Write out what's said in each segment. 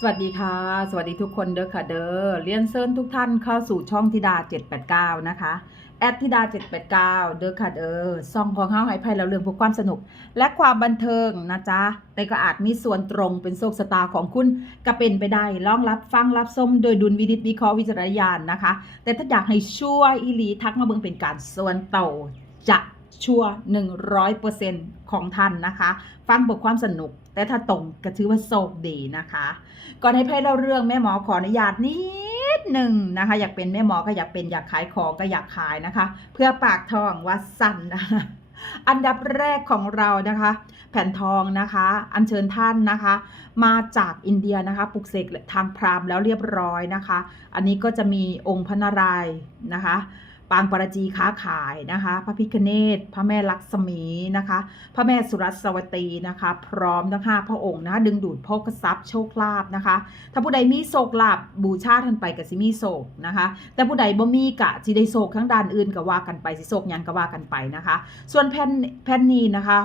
สวัสดีค่ะ สวัสดีทุกคนเด้อค่ะเด้อเรียนเชิญทุกท่านเข้าสู่ช่องธิดา 789 นะคะ แอดธิดา 789 เด้อค่ะเด้อซองของเฮาให้ภัยเราเรื่องพวกความสนุก และความบันเทิงนะจ๊ะ แต่ก็อาจมีส่วนตรงเป็นโชคชะตาของคุณก็เป็นไปได้ลองรับฟังรับชมโดยดุลวินิจวิเคราะห์วิจารณญาณนะคะ แต่ถ้าอยากให้ช่วยอีหลีทักมาเบิ่งเป็นการส่วนโตวจะชัวร์100%ของท่านนะคะ ฟังบทความสนุก แต่ถ้าตรงก็ถือว่าโชคดีนะคะ ก่อนให้ไพ่เล่าเรื่องแม่หมอขออนุญาตนิดหนึ่งนะคะ อยากเป็นแม่หมอก็อยากเป็นอยากขายของก็อยากขายนะคะ เพื่อปากทองวัดสันนะคะอันดับแรกของเรานะคะ แผ่นทองนะคะ อัญเชิญท่านนะคะ มาจากอินเดียนะคะปลุกเสกทางพราหมณ์แล้วเรียบร้อยนะคะ อันนี้ก็จะมีองค์พระนารายณ์นะคะ ปางปรจีค้าขายนะคะ พระพิคเนตพระแม่ลักษมีนะคะ พระแม่สุรัสวตีนะคะ พร้อมทั้งห้าพระองค์นะคะดึงดูดโภคทรัพย์โชคลาภนะคะ ถ้าผู้ใดมีโศกลาบบูชาท่านไปกับสิมีโศกนะคะ แต่ผู้ใดบ่มีกะสิได้โศกทั้งด้านอื่นก็ว่ากันไปสิโศกยังก็ว่ากันไปนะคะ ส่วนแผ่นแผ่นนี้นะคะ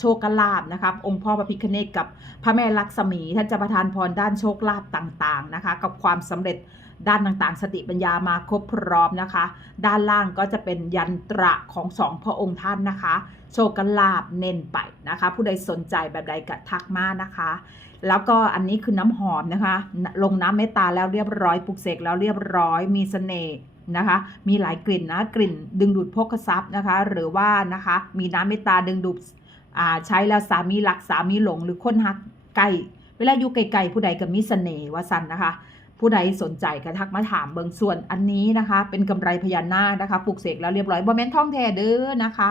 โชคลาภนะคะองค์พ่อพระพิคเนตกับพระแม่ลักษมีท่านจะประทานพรด้านโชคลาภต่างๆนะคะ กับความสำเร็จ ด้านต่างๆ สติปัญญามาครบพร้อมนะคะ ด้านล่างก็จะเป็นยันตระของสองพระองค์ท่านนะคะ โชคลาภเน้นไปนะคะ ผู้ใดสนใจแบบใดก็ทักมานะคะ แล้วก็อันนี้คือน้ำหอมนะคะ ลงน้ำเมตตาแล้วเรียบร้อยปลุกเสกแล้วเรียบร้อยมีเสน่ห์นะคะ มีหลายกลิ่นนะกลิ่น ดึงดูดโภคทรัพย์นะคะ หรือว่านะคะมีน้ำเมตตาดึงดูดใช้แล้วสามีหลักสามีหลงหรือคนฮักไก่เวลาอยู่ไกลๆผู้ใดก็มีเสน่ห์ว่าสันนะคะ ผู้ใดสนใจก็ทักมาถามเบิงส่วนอันนี้นะคะ เป็นกำไรพญานาคนะคะปลูกเสกแล้วเรียบร้อยบ่แม่นทองแท้เด้อนะคะ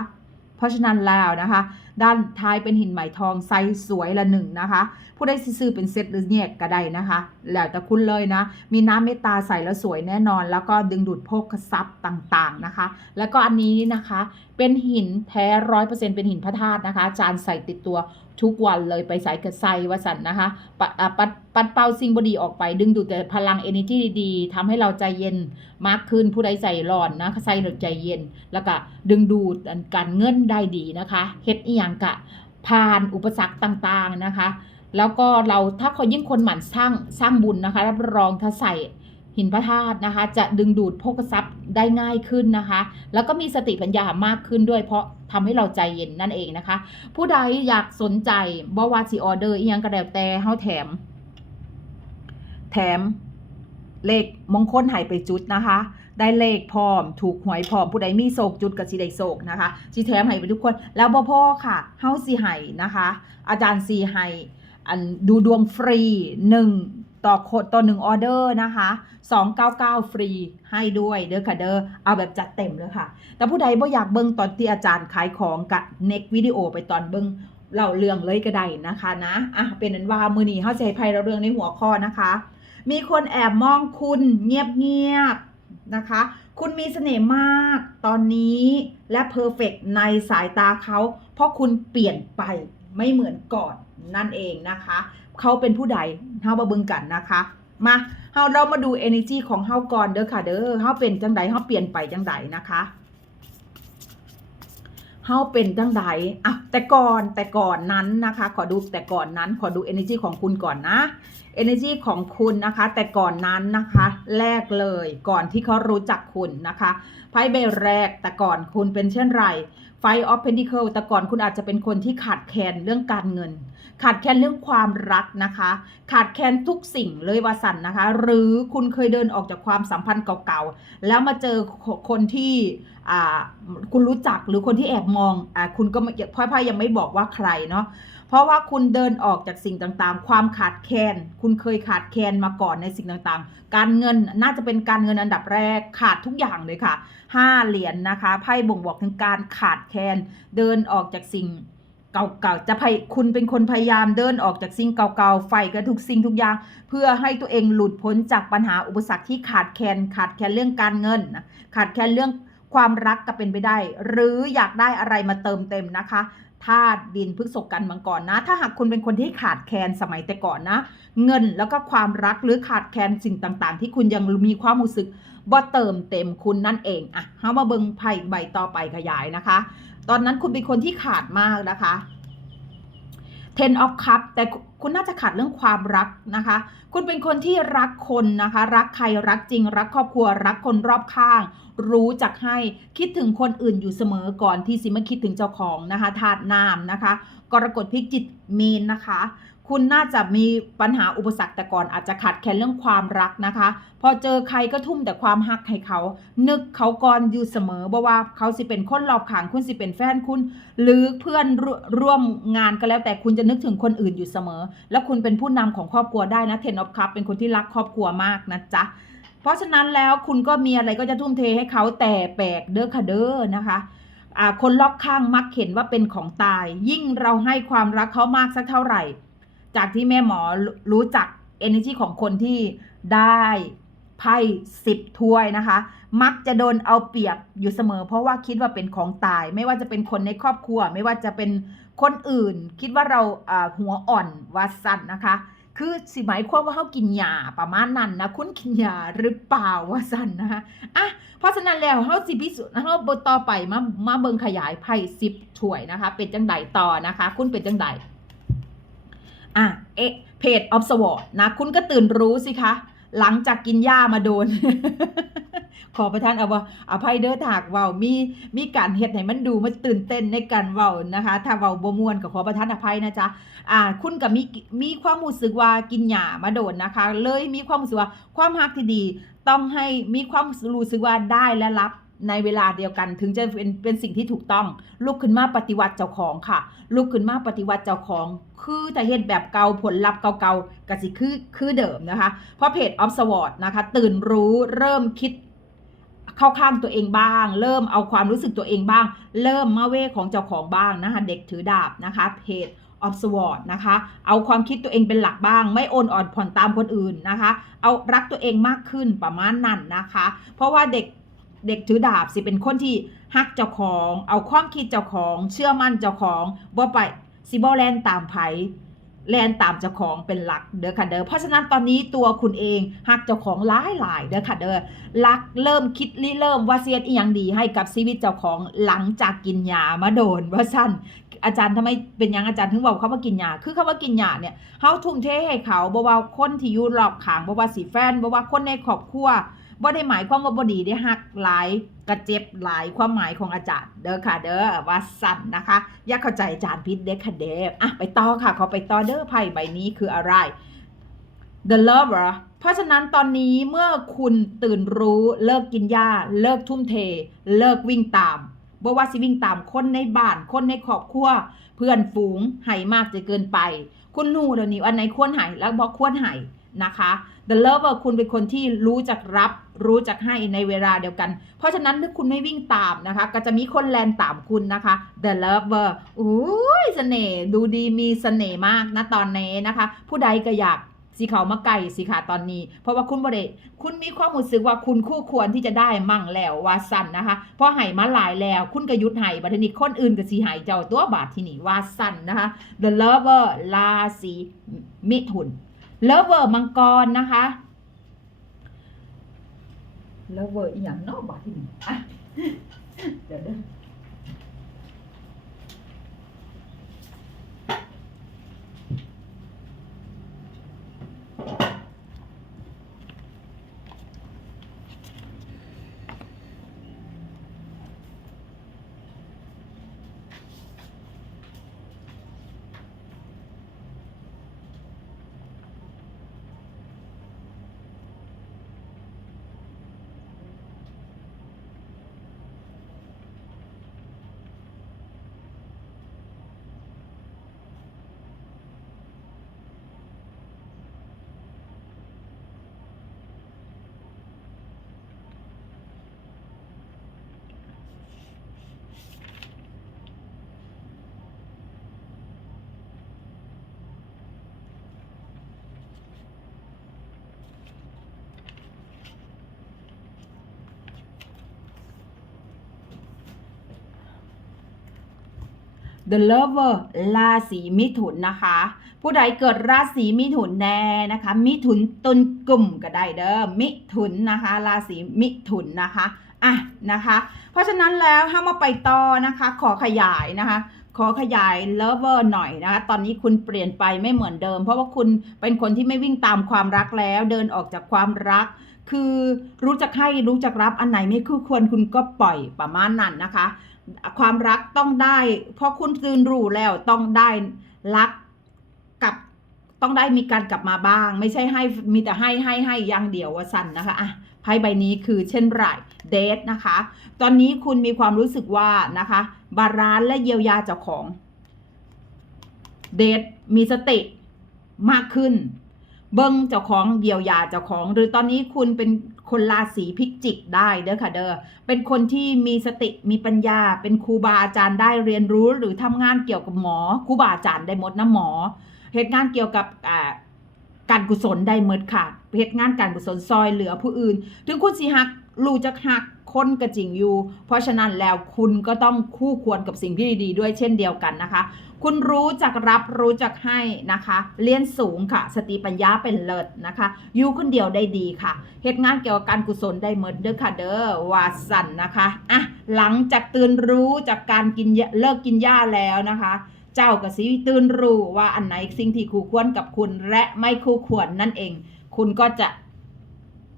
เพราะฉะนั้นแล้วนะคะ ด้านท้ายเป็นหินไหมทองไซส์สวยละหนึ่งนะคะ ผู้ใดสิซื้อเป็นเซตหรือแยกก็ได้นะคะ แล้วแต่คุณเลยนะ มีน้ำเมตตาใส่แล้วสวยแน่นอน แล้วก็ดึงดูดโภคทรัพย์ต่างๆนะคะ แล้วก็อันนี้นะคะ เป็นหินแท้ร้อยเปอร์เซ็นต์เป็นหินพระธาตุนะคะ จารย์ใส่ติดตัวทุกวันเลยไปใส่กระไซวสันนะคะปปัดปัดเป่าสิ่งบดีออกไป ดึงดูดแต่พลัง energy ดีๆทำให้เราใจเย็นมากขึ้นผู้ใดใจร้อนนะใส่แล้วใจเย็น แล้วก็ดึงดูดการเงินได้ดีนะคะเฮ็ดอีหยงกะผ่านอุปสรรคต่างๆนะคะ แล้วก็เราถ้าเขายิ่งคนหมั่นสร้างสร้างบุญนะคะ รับรองถ้าใส่หินพระธาตุนะคะ จะดึงดูดโภคทรัพย์ได้ง่ายขึ้นนะคะ แล้วก็มีสติปัญญามากขึ้นด้วย เพราะทำให้เราใจเย็นนั่นเองนะคะ ผู้ใดอยากสนใจบ่ว่าสิออเดอร์อียังก็แล้วแต่เฮาแถม แถมเลขมงคลให้ไปจุดนะคะ ได้เลขพร้อม ถูกหวยพร้อม ผู้ใดมีโศกจุดกับสิได้โศกนะคะสิแถมให้ไปทุกคน แล้วบ่พ่อค่ะเฮาสิให้นะคะ อาจารย์สิให้อันดูดวงฟรี1ต่อคนต่อ1ออเดอร์นะคะ 299 ฟรีให้ด้วยเด้อค่ะเด้อเอาแบบจัดเต็มเลยค่ะ แต่ผู้ใดบ่อยากเบิ่งตอนที่อาจารย์ขายของกะเน็กวิดีโอไปตอนเบิ่งเล่าเรื่องเลยก็ได้นะคะนะ อะ เป็นนั้นว่ามือนี้เฮาให้ไพ่เราเรื่องในหัวข้อนะคะ มีคนแอบมองคุณเงียบๆ นะคะ คุณมีเสน่ห์มากตอนนี้และเพอร์เฟกในสายตาเขา เพราะคุณเปลี่ยนไปไม่เหมือนก่อนนั่นเองนะคะ เขาเป็นผู้ใดเฮาบะเบิงกันนะคะ มาเฮาเรามาดู energy ของเฮาก่อนเด้อค่ะเด้อเฮาเป็นจังใดเฮาเปลี่ยนไปจังใดนะคะ เฮาเป็นจังใดอะแต่ก่อนแต่ก่อนนั้นนะคะ ขอดูแต่ก่อนนั้นขอดู energy ของคุณก่อนนะ energy ของคุณนะคะ แต่ก่อนนั้นนะคะ แรกเลยก่อนที่เขารู้จักคุณนะคะไพ่ใบแรกแต่ก่อนคุณเป็นเช่นไรไฟออฟเพนดิเคิลแต่ก่อนคุณอาจจะเป็นคนที่ขาดแคลนเรื่องการเงิน ขาดแคลนเรื่องความรักนะคะ ขาดแคลนทุกสิ่งเลยวาสันนะคะ หรือคุณเคยเดินออกจากความสัมพันธ์เก่าๆแล้วมาเจอคนที่ คุณรู้จักหรือคนที่แอบมองอคุณก็พ่อพ่อยังไม่บอกว่าใครเนาะเพราะว่าคุณเดินออกจากสิ่งต่างๆ ความขาดแคลนคุณเคยขาดแคลนมาก่อนในสิ่งต่างๆ การเงินน่าจะเป็นการเงินอันดับแรกขาดทุกอย่างเลยค่ะห้าเหรียญนนะคะไพ่บ่งบอกถึงการขาดแคลนเดินออกจากสิ่งเก่าๆ จะพยคุณเป็นคนพยายามเดินออกจากสิ่งเก่าๆ ไฟกับทุกสิ่งทุกอย่าง เพื่อให้ตัวเองหลุดพ้นจากปัญหาอุปสรรคที่ขาดแคลนขาดแคลนเรื่องการเงิน ขาดแคลนเรื่อง ความรักก็เป็นไปได้ หรืออยากได้อะไรมาเติมเต็มนะคะธาตุดินพฤษกันมังกรนะ ถ้าหากคุณเป็นคนที่ขาดแคลนสมัยแต่ก่อนนะ เงินแล้วก็ความรักหรือขาดแคลนสิ่งต่างๆ ที่คุณยังมีความรู้สึกบ่เติมเต็มคุณนั่นเองอะเฮามาเบิงไพ่ใบต่อไปขยายนะคะ ตอนนั้นคุณเป็นคนที่ขาดมากนะคะ Ten of Cup แต่คุณน่าจะขาดเรื่องความรักนะคะ คุณเป็นคนที่รักคนนะคะ รักใครรักจริง รักครอบครัว รักคนรอบข้าง รู้จักให้คิดถึงคนอื่นอยู่เสมอก่อนที่สิมาคิดถึงเจ้าของนะคะธาตุน้ำนะคะ กรกฎพิจิตมีนนะคะ คุณน่าจะมีปัญหาอุปสรรคแต่ก่อนอาจจะขาดแคลนเรื่องความรักนะคะ พอเจอใครก็ทุ่มแต่ความฮักให้เขา นึกเขาก่อนอยู่เสมอบ่ว่าเขาสิเป็นคนรอบข้างคุณสิเป็นแฟนคุณ หรือเพื่อนร่วร่วมงานก็แล้วแต่คุณจะนึกถึงคนอื่นอยู่เสมอ แล้วคุณเป็นผู้นำของครอบครัวได้นะเทนออฟคัพเป็นคนที่รักครอบครัวมากนะจ๊ะเพราะฉะนั้นแล้วคุณก็มีอะไรก็จะทุ่มเทให้เขาแต่แปลกเด้อค่ะเด้อนะคะคนรอบข้างมักเห็นว่าเป็นของตาย ยิ่งเราให้ความรักเขามากสักเท่าไหร่ จากที่แม่หมอรู้จัก energy ของคนที่ได้ไพ่สิบถ้วยนะคะ มักจะโดนเอาเปรียบอยู่เสมอ เพราะว่าคิดว่าเป็นของตาย ไม่ว่าจะเป็นคนในครอบครัว ไม่ว่าจะเป็นคนอื่น คิดว่าเราอ่าหัวอ่อนวาสันนะคะ คือสิหมายความว่าเขากินยาประมาณนั้นนะคุณกินยาหรือเปล่าวาสันนะคะอะเพราะฉะนั้นแล้วเขาสิพิสูจน์เขาบทต่อไปมามาเบิงขยายไพ่สิบถ้วยนะคะ เป็นจังไดต่อนะคะ คุณเป็นจังได อะเอ๊ะเพจออฟสวอร์นะคุณก็ตื่นรู้สิคะ หลังจากกินหญ้ามาโดน ขอประทานเอาว่าอภัยเด้อถากเว้ามีมีการเฮ็ดให้มันดูมันตื่นเต้นในการเว้านะคะ ถ้าเว้าบ่ม่วนก็ขอประทานอภัยนะจ๊ะอ่า คุณก็มีมีความรู้สึกว่ากินหญ้ามาโดนนะคะ เลยมีความรู้สึกว่าความรักที่ดี ต้องให้มีความรู้สึกว่าได้และรับ ในเวลาเดียวกันถึงจะเป็นเป็นสิ่งที่ถูกต้องลุกขึ้นมาปฏิวัติเจ้าของค่ะลุกขึ้นมาปฏิวัติเจ้าของ คือแต่เฮ็ดแบบเก่าผลลัพธ์เก่าๆก็สิคือคือเดิมนะคะ เพราะเพจออฟสวอตนะคะ ตื่นรู้เริ่มคิดเข้าข้างตัวเองบ้าง เริ่มเอาความรู้สึกตัวเองบ้าง เริ่มมาเวของเจ้าของบ้างนะคะ เด็กถือดาบนะคะเพจออฟสวอตนะคะ เอาความคิดตัวเองเป็นหลักบ้าง ไม่โอนอ่อนผ่อนตามคนอื่นนะคะ เอารักตัวเองมากขึ้นประมาณนั้นนะคะ เพราะว่าเด็ก เด็กถือดาบสิเป็นคนที่ฮักเจ้าของ เอาความคิดเจ้าของ เชื่อมั่นเจ้าของว่ไปซิบอแลนตามไผแลนตามเจ้าของเป็นหลักเด้อค่ะเด้อเพราะฉะนั้นตอนนี้ตัวคุณเองหักเจ้าของหลายหลายเด้อค่ะเด้อรักเริ่มคิดริเริ่มว่าเสียดอีหยังดีให้กับชีวิตเจ้าของหลังจากกินยามาโดนว่าสั้นอาจารย์ทำไมเป็นยังอาจารย์ถึงบอกเขาว่ากินยาคือคำว่ากินยาเนี่ยเฮาทุ่มเทให้เขาบ่ว่าคนที่อยู่รอบข้างบ่ว่าสิแฟนบ่ว่าคนในครอบครัว บ่ได้หมายความว่าบ่ดีได้หักหลายกระเจ็บหลายความหมายของอาจารย์เด้อค่ะเด้อว่าสั่นนะคะอย่าเข้าใจอาจารย์พิษเด้อค่ะเด้อะไปต่อค่ะเขาไปต่อเด้อไพ่ใบนี้คืออะไร The Lover เพราะฉะนั้นตอนนี้เมื่อคุณตื่นรู้เลิกกินยาเลิกทุ่มเท เลิกวิ่งตามบ่ว่าสิวิ่งตามคนในบ้านคนในครอบครัวเพื่อนฝูงให้มากจะเกินไป คุณหนูเดี๋ยวนี้อันไหนควรให้แล้วบอกควรให้นะคะ The Lover คุณเป็นคนที่รู้จักรับ รู้จักให้ในเวลาเดียวกัน เพราะฉะนั้นถ้าคุณไม่วิ่งตามนะคะ ก็จะมีคนแลนตามคุณนะคะ The Lover อุ้ยเสน่ห์ดูดีมีเสน่ห์มากนะตอนนี้นะคะ ผู้ใดก็อยากสีขาวมาไก่สิค่ะตอนนี้ เพราะว่าคุณบริคุณมีความรู้สึกว่าคุณคู่ควรที่จะได้มั่งแล้ววาสันนะคะเพราะไห่มาหลายแล้ว คุณก็ยุดไห่บัดนี้คนอื่นก็สีหายเจ้าตัวบาทที่นี่วาสันนะคะ The Lover ราศีมิถุน ลเวอร์มังกรนะคะ Lover อีหยังนอกบาทที่หนึ่งอะเดี๋ยวเด้อ The Lover ราศีมิถุนนะคะ ผู้ใดเกิดราศีมิถุนแน่นะคะ มิถุนตุนกลุ่มก็ได้เด้อมิถุนนะคะ ราศีมิถุนนะคะอะนะคะ เพราะฉะนั้นแล้วถ้ามาไปต่อนะคะ ขอขยายนะคะขอขยาย lover หน่อยนะคะ ตอนนี้คุณเปลี่ยนไปไม่เหมือนเดิม เพราะว่าคุณเป็นคนที่ไม่วิ่งตามความรักแล้ว เดินออกจากความรัก คือรู้จักให้รู้จักรับอันไหนไม่คู่ควรคุณก็ปล่อยประมาณนั้นนะคะ ความรักต้องได้พราะคุณตื่นรู้แล้วต้องได้รักกับต้องได้มีการกลับมาบ้าง ไม่ใช่ให้มีแต่ให้ให้ให้อย่างเดียวว่าสั้นนะคะอะไพ่ใบนี้คือเช่นไรเดทนะคะ ตอนนี้คุณมีความรู้สึกว่านะคะ บาลานและเยียวยาเจ้าของเดทมีสติมากขึ้น เบิ้งเจ้าของเดียวยาเจ้าของ หรือตอนนี้คุณเป็นคนราศีพิจิกได้เด้อค่ะเด้อเป็นคนที่มีสติมีปัญญา เป็นครูบาอาจารย์ได้เรียนรู้หรือทำงานเกี่ยวกับหมอครูบาอาจารย์ได้หมดนะหมอ เหตุงานเกี่ยวกับอ่าการกุศลได้หมดค่ะเหตุงานการกุศลซอยเหลือผู้อื่น ถึงคุณสีหัก รู้จักหักคนกระจิงอยู่ เพราะฉะนั้นแล้วคุณก็ต้องคู่ควรกับสิ่งที่ดีๆ ด้วยเช่นเดียวกันนะคะ คุณรู้จักรับรู้จักให้นะคะ เรียนสูงค่ะ สติปัญญาเป็นเลิศนะคะอยู่คนเดียวได้ดีค่ะเหตุงานเกี่ยวกับการกุศลได้เมิดเด้อค่ะเด้อวาสันนะคะอะหลังจากตื่นรู้จากการกินยาเลิกกินหญ้าแล้วนะคะเจ้ากับสีตื่นรู้ว่าอันไหนสิ่งที่คู่ควรกับคุณและไม่คู่ควรนั่นเอง คุณก็จะ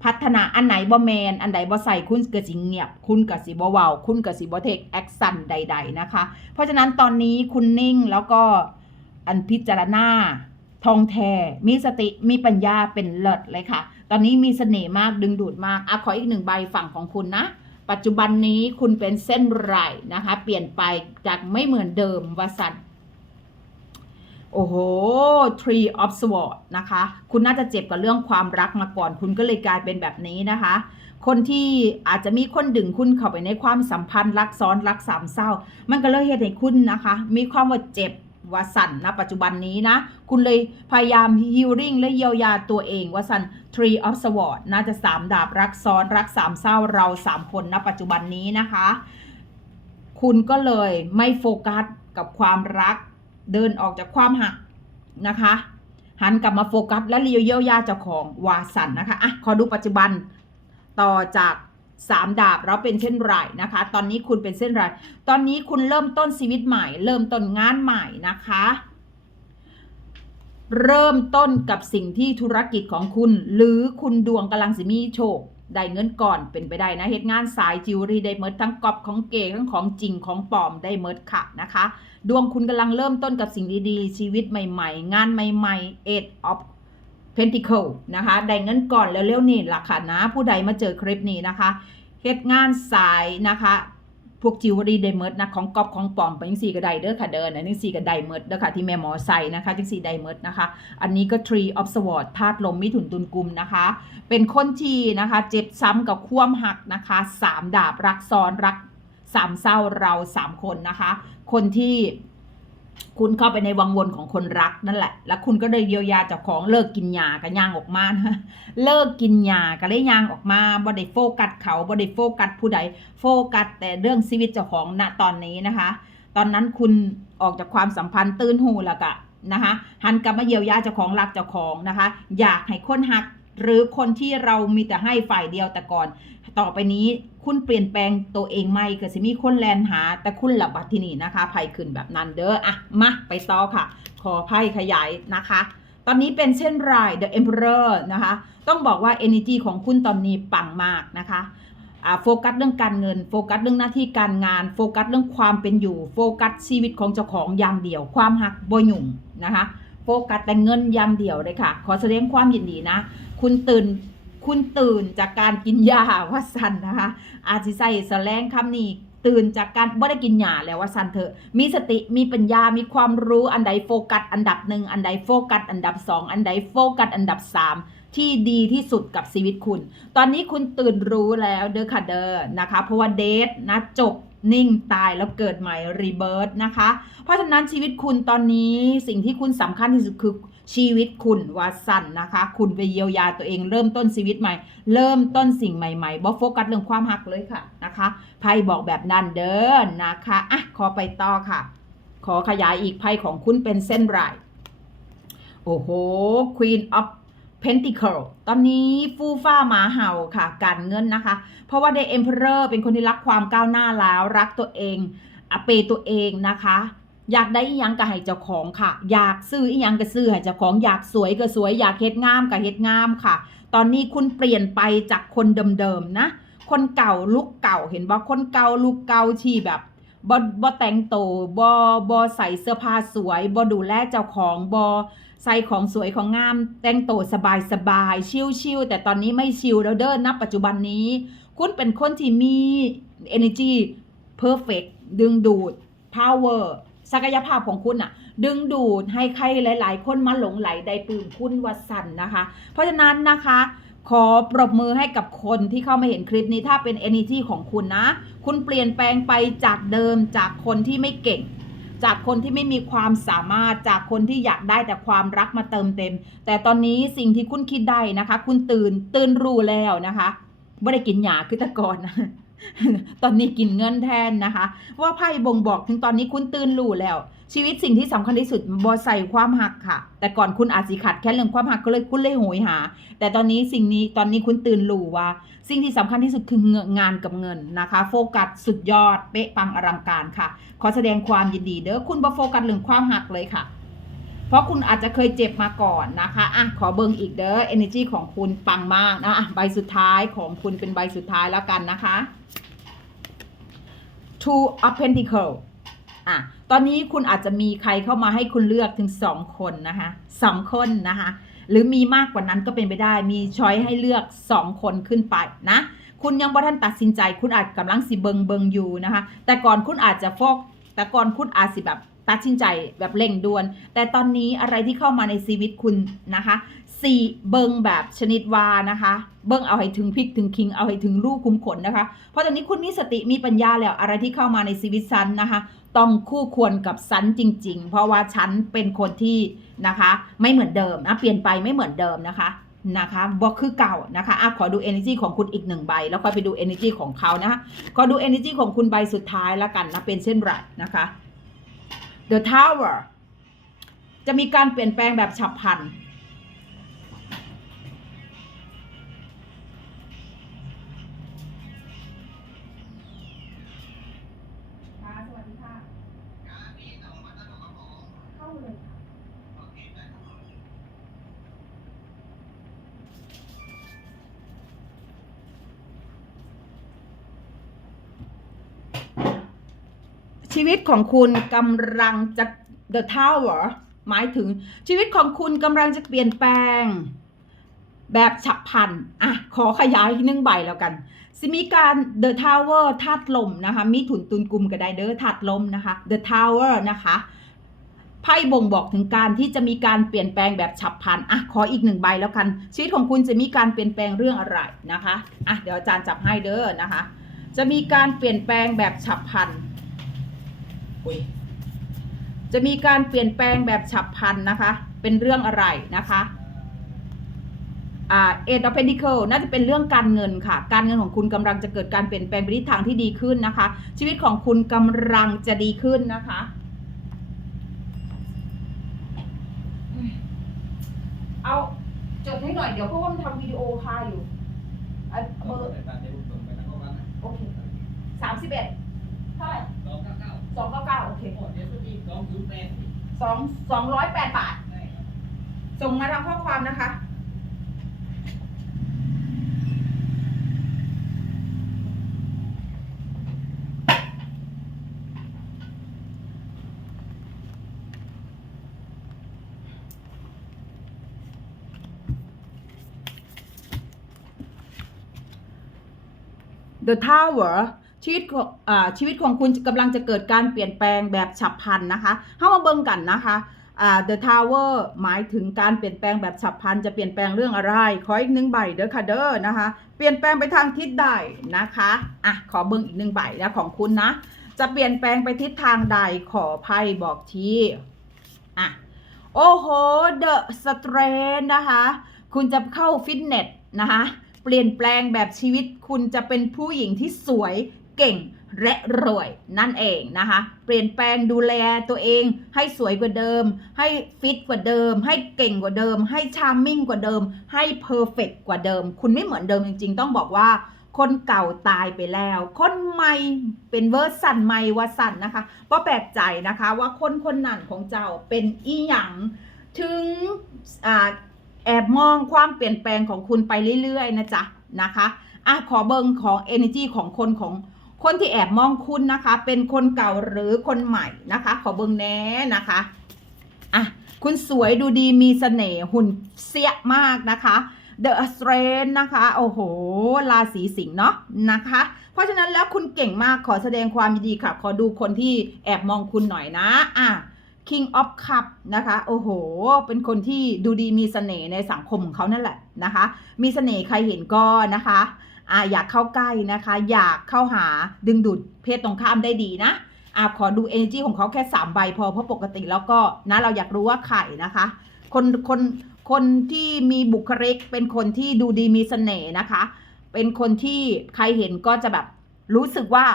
พัฒนาอันไหนบ่แมนอันใดบ่ใส่คุณก็สิเงียบ คุณก็สิบ่เว้าคุณก็สิบ่เทคแอคชั่นใด ๆนะคะ เพราะฉะนั้นตอนนี้คุณนิ่งแล้วก็อันพิจารณาทองแท้มีสติมีปัญญาเป็นเลิศเลยค่ะ ตอนนี้มีเสน่ห์มากดึงดูดมากอะขออีกหนึ่งใบฝั่งของคุณนะ ปัจจุบันนี้คุณเป็นเส้นไรนะคะ เปลี่ยนไปจากไม่เหมือนเดิมวสัน โอ้โห Tree of Swords นะคะ คุณน่าจะเจ็บกับเรื่องความรักมาก่อน คุณก็เลยกลายเป็นแบบนี้นะคะ คนที่อาจจะมีคนดึงคุณเข้าไปในความสัมพันธ์รักซ้อนรักสามเศร้า มันก็เลยเหตุให้คุณนะคะ มีความว่าเจ็บว่าสั่นนะปัจจุบันนี้นะ คุณเลยพยายามฮิลลิ่งและเยียวยาตัวเองว่าสั่น Tree of Swords น่าจะสามดาบรักซ้อนรักสามเศร้าเราสามคนนะปัจจุบันนี้นะคะ คุณก็เลยไม่โฟกัสกับความรัก เดินออกจากความหักนะคะ หันกลับมาโฟกัสและเยียวยาเจ้าของวาสันนะคะอะขอดูปัจจุบันต่อจากสามดาบเราเป็นเช่นไรนะคะ ตอนนี้คุณเป็นเส้นไร ตอนนี้คุณเริ่มต้นชีวิตใหม่ เริ่มต้นงานใหม่นะคะ เริ่มต้นกับสิ่งที่ธุรกิจของคุณ หรือคุณดวงกำลังสิมีโชค ได้เงินก่อนเป็นไปได้นะเหตุงานสายจิวเวลรี่ได้เมิดทั้งกอบของเก๋ทั้งของจริงของปลอมได้เมิดค่ะนะคะ ดวงคุณกำลังเริ่มต้นกับสิ่งดีๆ ชีวิตใหม่ ๆ งานใหม่ๆ Eight of Pentacle นะคะ ได้เงินก่อนแล้วเร็วๆนี่ล่ะค่ะนะ ผู้ใดมาเจอคลิปนี้นะคะเหตุงานสายนะคะ พวกจิวเวลรี่ไดเมิร์ดนะของกอบของปอมไปยังสี่กระไดเด้อค่ะเดินอันนี้สี่กระไดเมิร์ดเด้อค่ะที่แม่หมอใส่นะคะจังสี่ไดเมิร์ดนะคะ อันนี้ก็ Tree of sword ธาตุลมมิถุนตุลกุมนะคะ เป็นคนที่นะคะเจ็บซ้ำกับคว่มหักนะคะสามดาบรักซ้อนรักสามเศร้าเราสามคนนะคะ คนที่ คุณเข้าไปในวังวนของคนรักนั่นแหละ แล้วคุณก็เลยเยียวยาเจ้าของเลิกกินยากันย่างออกมานะเลิกกินยาก็เลยย่างออกมาบ่ได้โฟกัสเขาบ่ได้โฟกัสผู้ใด โฟกัสแต่เรื่องชีวิตเจ้าของณตอนนี้นะคะ ตอนนั้นคุณออกจากความสัมพันธ์ตื่นหูแล้วก็นะคะหันกลับมาเยียวยาเจ้าของรักเจ้าของนะคะ อยากให้คนหักหรือคนที่เรามีแต่ให้ฝ่ายเดียวแต่ก่อน ต่อไปนี้ คุณเปลี่ยนแปลงตัวเองไหมก็สิมีคนแลนหา แต่คุณหลับบัดที่นี่นะคะไพ่ขึ้นแบบนั้นเด้ออะมาไปต่อค่ะ ขอไพ่ขยายนะคะ ตอนนี้เป็นเช่นไร The Emperor นะคะ ต้องบอกว่า energy ของคุณตอนนี้ปังมากนะคะอ่าโฟกัสเรื่องการเงิน โฟกัสเรื่องหน้าที่การงาน โฟกัสเรื่องความเป็นอยู่ โฟกัสชีวิตของเจ้าของอย่างเดียว ความหักบ่หยุ่งนะคะ โฟกัสแต่เงินอย่างเดียวเลยค่ะ ขอแสดงความยินดีนะ คุณตื่น คุณตื่นจากการกินยาว่าสันนะคะ อาจสิใส่แสลงคำนี้ตื่นจากการบ่ได้กินยาแล้วว่าสันเถอะมีสติมีปัญญามีความรู้อันใดโฟกัสอันดับหนึ่งอันใดโฟกัสอันดับสองอันใดโฟกัสอันดับสามที่ดีที่สุดกับชีวิตคุณ ตอนนี้คุณตื่นรู้แล้วเด้อค่ะเด้อนะคะ เพราะว่าเดทนะจบนิ่งตายแล้วเกิดใหม่รีเบิร์ตนะคะ เพราะฉะนั้นชีวิตคุณตอนนี้สิ่งที่คุณสำคัญที่สุดคือ ชีวิตคุณว่าสั้นนะคะ คุณไปเยียวยาตัวเองเริ่มต้นชีวิตใหม่ เริ่มต้นสิ่งใหม่ๆบ่โฟกัสเรื่องความหักเลยค่ะนะคะไพ่บอกแบบนั้นเด้อนะคะอะขอไปต่อค่ะ ขอขยายอีกไพ่ของคุณเป็นเส้นไรโอ้โห Queen of Pentacle ตอนนี้ฟู่ฟ้าหมาเห่าค่ะ การเงินนะคะ เพราะว่า The Emperor เป็นคนที่รักความก้าวหน้าแล้ว รักตัวเองอเปตัวเองนะคะ อยากได้อีหยังก็ให้เจ้าของค่ะ อยากซื้ออีหยังก็ซื้อให้เจ้าของอยากสวยก็สวย อยากเฮ็ดงามก็เฮ็ดงามค่ะ ตอนนี้คุณเปลี่ยนไปจากคนเดิมๆนะ คนเก่าลุกเก่าเห็นบ่คนเก่าลุกเก่าที่แบบบ่บ่แต่งโตวบ่บ่ใส่เสื้อผ้าสวยบ่ดูแลเจ้าของบ่ใส่ของสวยของงาม แต่งโตวสบายสบายชิลๆแต่ตอนนี้ไม่ชิลแล้วเด้อณปัจจุบันนี้ คุณเป็นคนที่มี energy perfect ดึงดูด power ศักยภาพของคุณอะดึงดูดให้ใครหลาย ๆ คนมาหลงไหลได้ปลื้มคุณวัสันนะคะ เพราะฉะนั้นนะคะขอปรบมือให้กับคนที่เข้ามาเห็นคลิปนี้ถ้าเป็น energy ของคุณนะ คุณเปลี่ยนแปลงไปจากเดิมจากคนที่ไม่เก่ง จากคนที่ไม่มีความสามารถจากคนที่อยากได้แต่ความรักมาเติมเต็ม แต่ตอนนี้สิ่งที่คุณคิดได้นะคะ คุณตื่นตื่นรู้แล้วนะคะไม่ได้กินหยาคือต่ก่อนนะ ตอนนี้กินเงินแทนนะคะ ว่าไพ่บ่งบอกถึงตอนนี้คุณตื่นรู้แล้ว ชีวิตสิ่งที่สำคัญที่สุดบอใส่ความหักค่ะ แต่ก่อนคุณอาจสิขัดแค่เรื่องความหักก็เลยคุณเลยโหยหา แต่ตอนนี้สิ่งนี้ตอนนี้คุณตื่นรู้ว่า สิ่งที่สำคัญที่สุดคืองานกับเงินนะคะ โฟกัสสุดยอดเป๊ะปังอลังการค่ะ ขอแสดงความยินดีเด้อคุณบ่โฟกัสเรื่องความหักเลยค่ะเพราะคุณอาจจะเคยเจ็บมาก่อนนะคะ อะ ขอเบิงอีกเด้อ energy ของคุณปังมากนะอะใบสุดท้ายของคุณเป็นใบสุดท้ายแล้วกันนะคะ two of pentacle อะ ตอนนี้คุณอาจจะมีใครเข้ามาให้คุณเลือกถึงสองคนนะคะสองคนนะคะ หรือมีมากกว่านั้นก็เป็นไปได้ มีช้อยให้เลือกสองคนขึ้นไปนะ คุณยังบ่ท่านตัดสินใจ คุณอาจกำลังสิเบิงเบิงอยู่นะคะ แต่ก่อนคุณอาจจะฟกแต่ก่อนคุณอาจสิแบบ ตัดสินใจแบบเร่งด่วน แต่ตอนนี้อะไรที่เข้ามาในชีวิตคุณนะคะสี่เบิงแบบชนิดวานะคะ เบิงเอาให้ถึงพริกถึงคิงเอาให้ถึงลูกคุ้มขนนะคะ เพราะตอนนี้คุณมีสติมีปัญญาแล้วอะไรที่เข้ามาในชีวิตฉันนะคะ ต้องคู่ควรกับฉันจริง ๆ เพราะว่าฉันเป็นคนที่นะคะ ไม่เหมือนเดิมนะเปลี่ยนไปไม่เหมือนเดิมนะคะนะคะบอกคือเก่านะคะอะขอดู energy ของคุณอีกหนึ่งใบ แล้วค่อยไปดู energy ของเขานะคะขอดู energy ของคุณใบสุดท้ายแล้วกันนะเป็นเช่นไรนะคะ The Tower จะมีการเปลี่ยนแปลงแบบฉับพลัน ชีวิตของคุณกำลังจะ The Tower หมายถึงชีวิตของคุณกำลังจะเปลี่ยนแปลง แบบฉับพลันอะขอขยายหนึ่งใบแล้วกันสิมีการ The Tower ธาตุลมนะคะ มีถุนตุนกลุ่มกระไดเดอร์ธาตุลมนะคะ The Tower นะคะไพ่บ่งบอกถึงการที่จะมีการเปลี่ยนแปลงแบบฉับพลันอะขออีกหนึ่งใบแล้วกัน ชีวิตของคุณจะมีการเปลี่ยนแปลงเรื่องอะไรนะคะอะเดี๋ยวอาจารย์จับให้เด้อนะคะ จะมีการเปลี่ยนแปลงแบบฉับพลันอ จะมีการเปลี่ยนแปลงแบบฉับพลันนะคะ เป็นเรื่องอะไรนะคะอ่าเอ็ดอเพนดิเคิลน่าจะเป็นเรื่องการเงินค่ะ การเงินของคุณกำลังจะเกิดการเปลี่ยนแปลงไปทิศทางที่ดีขึ้นนะคะ ชีวิตของคุณกำลังจะดีขึ้นนะคะ เอาจดให้หน่อยเดี๋ยวเพราะว่ามันทำวิดีโอคาอยู่อะเบอร์โอเคสามสิบเอ็ดเท่าไหร่ สองเก้าเก้าโอเคสองสองร้อยแปดบาทส่งมาทางข้อความนะคะ The Tower ชีวิตของชีวิตของคุณกำลังจะเกิดการเปลี่ยนแปลงแบบฉับพลันนะคะเข้ามาเบิ่งกันนะคะอ่า The Tower หมายถึงการเปลี่ยนแปลงแบบฉับพลันจะเปลี่ยนแปลงเรื่องอะไร ขออีกหนึ่งใบเด้อค่ะเด้อนะคะ เปลี่ยนแปลงไปทางทิศใดนะคะอะขอเบิ่งอีกหนึ่งใบนะของคุณนะ จะเปลี่ยนแปลงไปทิศทางใดขอไพ่บอกทีอะโอ้โห The Strain นะคะ คุณจะเข้าฟิตเนสนะคะ เปลี่ยนแปลงแบบชีวิตคุณจะเป็นผู้หญิงที่สวย เก่งและรวยนั่นเองนะคะ เปลี่ยนแปลงดูแลตัวเอง ให้สวยกว่าเดิม ให้ฟิตกว่าเดิม ให้เก่งกว่าเดิม ให้ชาร์มมิ่งกว่าเดิม ให้เพอร์เฟกกว่าเดิม คุณไม่เหมือนเดิมจริงๆ ต้องบอกว่า คนเก่าตายไปแล้ว คนใหม่เป็นเวอร์สันใหม่วาสันนะคะเพราะแปลกใจนะคะว่าคนคนนั้นของเจ้าเป็นอีหยังถึงอแอบมองความเปลี่ยนแปลงของคุณไปเรื่อยๆนะจ๊ะนะคะอะขอเบิงของ energy ของคนของ คนที่แอบมองคุณนะคะ เป็นคนเก่าหรือคนใหม่นะคะ ขอเบิงแน่นะคะอะคุณสวยดูดีมีเสน่ห์หุ่นเสียมากนะคะ The a s t r a n นะคะ โอ้โห ราศีสิงห์เนาะนะคะ เพราะฉะนั้นแล้วคุณเก่งมากขอแสดงความยินดีค่ะ ขอดูคนที่แอบมองคุณหน่อยนะอะ King of Cup นะคะ โอ้โห เป็นคนที่ดูดีมีเสน่ห์ในสังคมของเขานั่นแหละนะคะ มีเสน่ห์ใครเห็นก็นะคะ อ่าอยากเข้าใกล้นะคะ อยากเข้าหาดึงดูดเพศตรงข้ามได้ดีนะอ่าขอดู energy ของเขาแค่ 3 ใบพอเพราะปกติแล้วก็นะเราอยากรู้ว่าใครนะคะ คนคนคนที่มีบุคลิกเป็นคนที่ดูดีมีเสน่ห์นะคะ เป็นคนที่ใครเห็นก็จะแบบรู้สึกว่า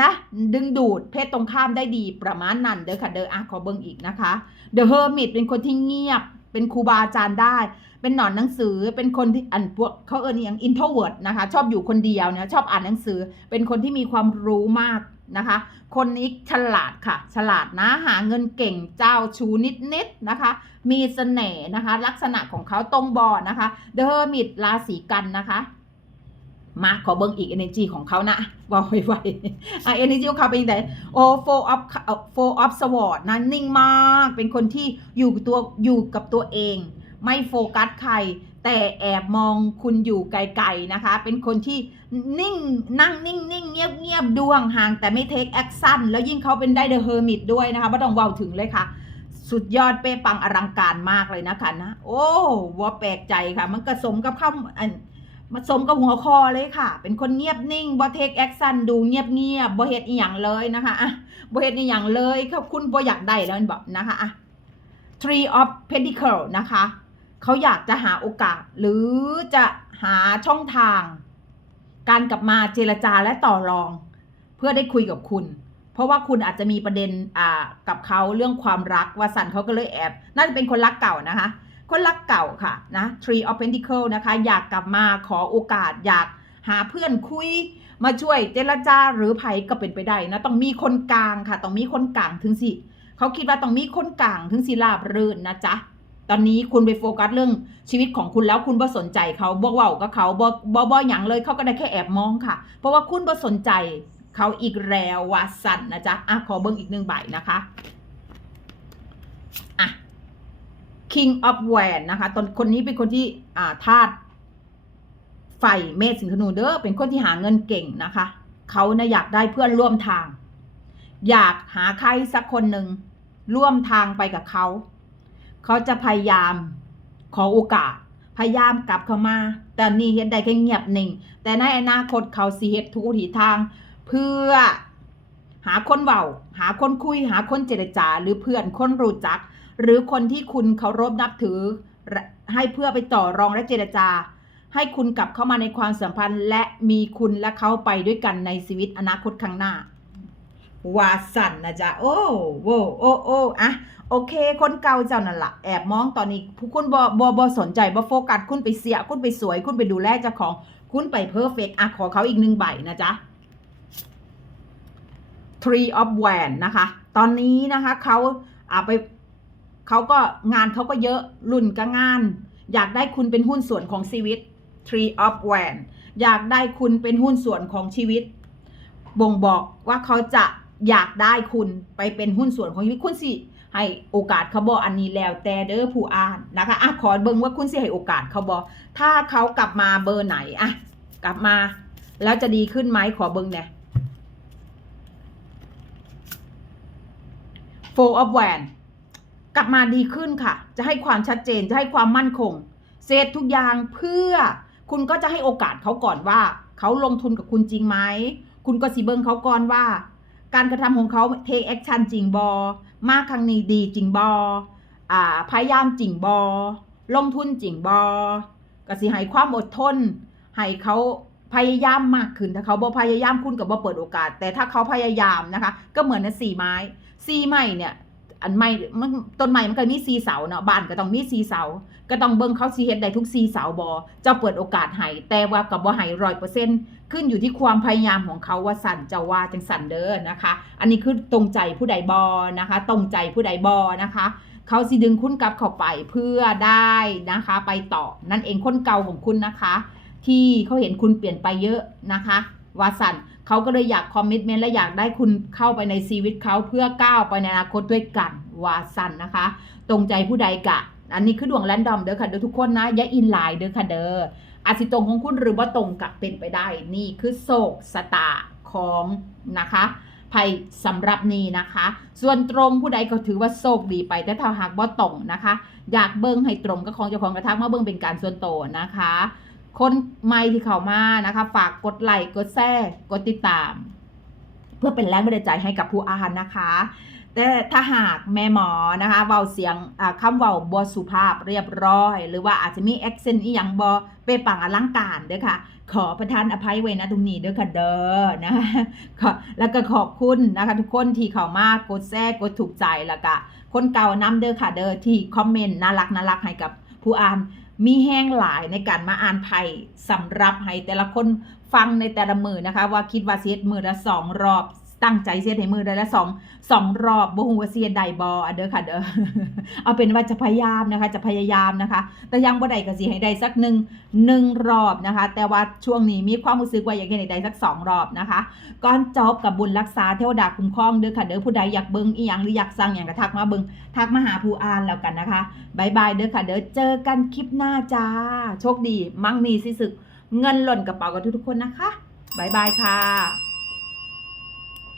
นะดึงดูดเพศตรงข้ามได้ดีประมาณนั้นเด้อค่ะเด้ออะขอเบิ่งอีกนะคะ The Hermit เป็นคนที่เงียบเป็นครูบาอาจารย์ได้ เป็นหนอนหนังสือ เป็นคนที่อันพวกเขาเอิญอย่าง introvert นะคะ ชอบอยู่คนเดียวเนี่ยชอบอ่านหนังสือ เป็นคนที่มีความรู้มากนะคะ คนนี้ฉลาดค่ะ ฉลาดนะ หาเงินเก่งเจ้าชูนิดๆนะคะ มีเสน่ห์นะคะ ลักษณะของเขาตรงบอนะคะ The Hermit ราศีกันนะคะมาขอเบิ้งอีก energy ของเขานะว่าไวๆอะ energy ของเขาเป็นยังไงโอ้ four of four of sword นะนิ่งมาก เป็นคนที่อยู่ตัวอยู่กับตัวเอง ไม่โฟกัสใคร แต่แอบมองคุณอยู่ไกลๆนะคะ เป็นคนที่นิ่งนั่งนิ่งนิ่งเงียบเงียบดวงห่างแต่ไม่เทคแอคชั่นแล้วยิ่งเขาเป็นได้เดอะเฮอร์มิตด้วยนะคะไม่ต้องเว้าถึงเลยค่ะ สุดยอดเป๊ะปังอลังการมากเลยนะคะนะ โอ้ว่าแปลกใจค่ะ มันกระสมกับคำอันมาสมกับหัวคอเลยค่ะ เป็นคนเงียบนิ่งบ่เทคแอคชั่นดูเงียบเงียบบ่เฮ็ดอีหยังเลยนะคะอะบ่เฮ็ดอีหยังเลยครับคุณบ่อยากได้แล้วบอกนะคะอะ Tree of Pentacle นะคะ เขาอยากจะหาโอกาส หรือจะหาช่องทาง การกลับมาเจรจาและต่อรอง เพื่อได้คุยกับคุณ เพราะว่าคุณอาจจะมีประเด็นอ่ากับเขาเรื่องความรักว่าสันเขาก็เลยแอบน่าจะเป็นคนรักเก่านะคะ คนรักเก่าค่ะนะ Tree of Pentacle นะคะ อยากกลับมาขอโอกาสอยากหาเพื่อนคุยมาช่วยเจรจาหรือไผก็เป็นไปได้นะต้องมีคนกลางค่ะ ต้องมีคนกลางถึงสิเขาคิดว่าต้องมีคนกลางถึงสิราบรื่นนะจ๊ะ ตอนนี้คุณไปโฟกัสเรื่องชีวิตของคุณแล้วคุณบ่สนใจเขาบ่เว้ากับเขาบ่บ่บ่หยังเลยเขาก็ได้แค่แอบมองค่ะ เพราะว่าคุณบ่สนใจเขาอีกแล้วว่าสั่นนะจ๊ะอะขอเบิ่งอีกหนึ่งใบนะคะอะ King of w a n นะคะตอนคนนี้เป็นคนที่อ่าธาตุไฟเมษสิงธนูเด้อเป็นคนที่หาเงินเก่งนะคะเขานะอยากได้เพื่อนร่วมทาง อยากหาใครสักคนหนึ่งร่วมทางไปกับเขา เขาจะพยายามขอโอกาส พยายามกลับเข้ามา แต่นี่เฮ็ดได้แค่เงียบหนิ่ง แต่ในอนาคตเขาสิเฮ็ดทุกวิถีทาง เพื่อหาคนเว้าหาคนคุย หาคนเจรจา หรือเพื่อนคนรู้จัก หรือคนที่คุณเคารพนับถือ ให้เพื่อไปต่อรองและเจรจา ให้คุณกลับเข้ามาในความสัมพันธ์ และมีคุณและเขาไปด้วยกันในชีวิตอนาคตข้างหน้า วาสันนะจ๊ะ โอ้โวโอ้โอ้อะโอเค คนเก่าเจ้านั่นละแอบมองตอนนี้ผู้คุณบอบอบอสนใจบอโฟกัสคุณไปเสีย คุณไปสวย คุณไปดูแลเจ้าของ คุณไปเพอร์เฟกอะขอเขาอีกหนึ่งใบนะจ๊ะ Tree of w a n นะคะ ตอนนี้นะคะเขาอาไปเขาก็งานเขาก็เยอะรุ่นก็งาน อยากได้คุณเป็นหุ้นส่วนของชีวิต Tree of w a n อยากได้คุณเป็นหุ้นส่วนของชีวิต บ่งบอกว่าเขาจะ อยากได้คุณไปเป็นหุ้นส่วนของชีวิตคุณสิให้โอกาสเขาบอกอันนี้แล้วแต่เด้อผู้อ่านนะคะอะขอเบิ่งว่าคุณสิให้โอกาสเขาบอกถ้าเขากลับมาเบอร์ไหนอะกลับมา แล้วจะดีขึ้นไหมขอเบิ่งเนี่ย Four of w a n กลับมาดีขึ้นค่ะ จะให้ความชัดเจนจะให้ความมั่นคง เซตทุกอย่างเพื่อคุณก็จะให้โอกาสเขาก่อนว่า เขาลงทุนกับคุณจริงไหม คุณก็สิเบิงเขาก่อนว่า การกระทำของเขาเทคแอคชั่นจริงบอมากครั้งนี้ดีจริงบออ่าพยายามจริงบอลงทุนจริงบอก็สิให้ความอดทนให้เขาพยายามมากขึ้นถ้าเขาบ่พยายามคุณกับบ่เปิดโอกาส แต่ถ้าเขาพยายามนะคะ ก็เหมือนนะสี่ไม้สี่ไม้เนี่ยอันใหม่มันต้นใหม่มันก็มีสีเสาเนาะบ้านก็ต้องมีสีเสา ก็ต้องเบิ่งเขาสิเฮ็ดได้ทุกสีเสาบ่เจ้าเปิดโอกาสให้แต่ว่าก็บ่ให้100%ขึ้นอยู่ที่ความพยายามของเขาว่าสั่นเจ้าว่าจังสั่นเด้อนะคะ อันนี้คือตรงใจผู้ใดบ่นะคะ ตรงใจผู้ใดบ่นะคะเขาสิดึงคุณกลับเข้าไปเพื่อได้นะคะ ไปต่อนั่นเองคนเก่าของคุณนะคะ ที่เขาเห็นคุณเปลี่ยนไปเยอะนะคะวาสันเขาก็เลยอยากคอมมิชเมนต์และอยากได้คุณเข้าไปในชีวิตเขาเพื่อก้าวไปในอนาคตด้วยกันวาสันนะคะ ตรงใจผู้ใดกะ อันนี้คือดวงแรนดอมเด้อค่ะเด้อทุกคนนะอย่าอินไลน์เด้อค่ะเด้ออาจสิตรงของคุณหรือว่าตรงกับเป็นไปได้ นี่คือโศกสตาของนะคะภัยสำหรับนี้นะคะ ส่วนตรงผู้ใดก็ถือว่าโชคดีไป แต่ถ้าหากบ่ตรงนะคะ อยากเบิ้งให้ตรงกับของเจ้าของกระทักมาเบิ้งเป็นการส่วนตัวนะคะ คนใหม่ที่เข้ามานะคะ ฝากกดไลค์กดแชร์กดติดตาม เพื่อเป็นแรงบันดาลใจให้กับผู้อ่านนะคะ แต่ถ้าหากแม่หมอนะคะเว้าเสียงอ่าคำเว้าบ่สุภาพเรียบร้อย หรือว่าอาจจะมีแอคเซนต์อีหยังบ่เปปังอลังการเด้อค่ะ ขอประทานอภัยไว้นะตรงนี้เด้อค่ะเด้อนะคะแล้วก็ขอบคุณนะคะทุกคนที่เข้ามากดแชร์กดถูกใจแล้วก็คนเก่านำเด้อค่ะเด้อที่คอมเมนต์น่ารักน่ารักให้กับผู้อ่านมีแห้งหลายในการมาอ่านไพ่สำหรับให้แต่ละคนฟังในแต่ละมือนะคะ ว่าคิดว่าเสียดมือละสองรอบ ตั้งใจเสียดให้มือละสองสองรอบบ่ฮู้ว่าเสียดใดบ่อะเด้อค่ะเด้อเอาเป็นว่าจะพยายามนะคะ จะพยายามนะคะ แต่ยังบ่ได้ก็สิให้ได้สักหนึ่งหนึ่งรอบนะคะ แต่ว่าช่วงนี้มีความรู้สึกว่าอยากให้ได้สักสองรอบนะคะก่อนจบกับบุญรักษาเทวดาคุ้มครองเด้อค่ะเด้อผู้ใดอยากเบิ่งอีหยังหรืออยากสั่งหยังก็ทักมาเบิ่งทักมาหาผู้อ่านแล้วกันนะคะบายบายเด้อค่ะเด้อเจอกันคลิปหน้าจ้าโชคดีมั่งมีสิสึกเงินหล่นกระเป๋ากับทุกๆคนนะคะบายบายค่ะ